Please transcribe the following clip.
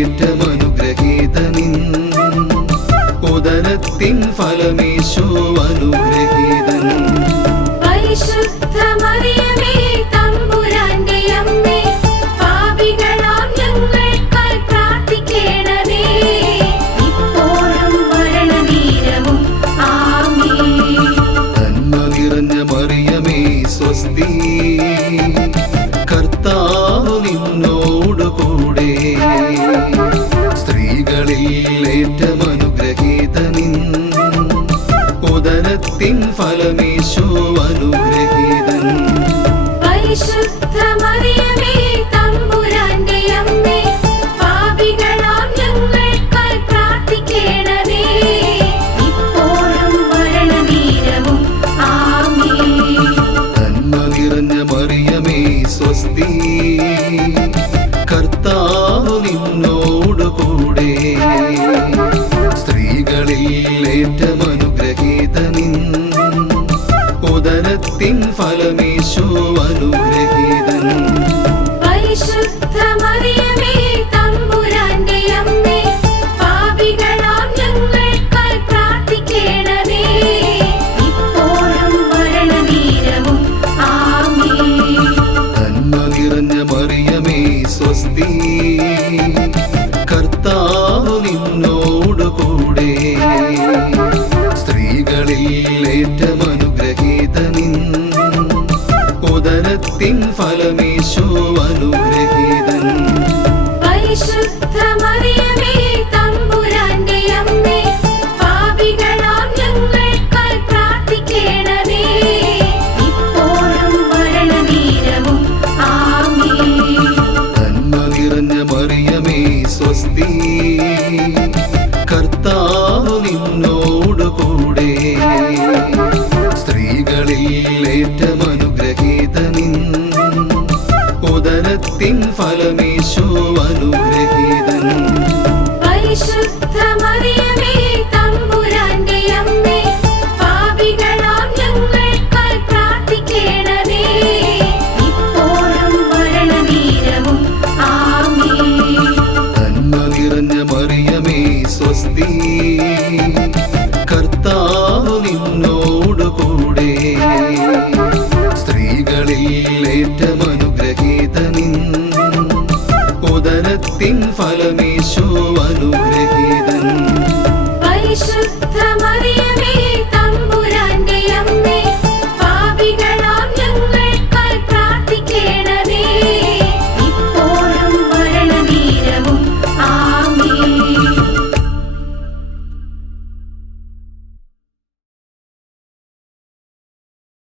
ഏറ്റമനുഗ്രഹീതനിൻ ഉദരത്തിൻ ഫലമേശോ ഫലമീശോ അനുഗ്രഹീതൻ. പരിശുദ്ധ മറിയമേ തമ്പുരാന്റെ സ്ത്രീകളിൽ ഏറ്റവും ഫലമീശോ അനുഗ്രഹീതൻ. പരിശുദ്ധ സ്ത്രീകളിൽ ഏറ്റമന ഭക്തിൻ ഫലമേശോ സ്ത്രീകളിൽ ഏറ്റമന ഫലമേ ഫലമേ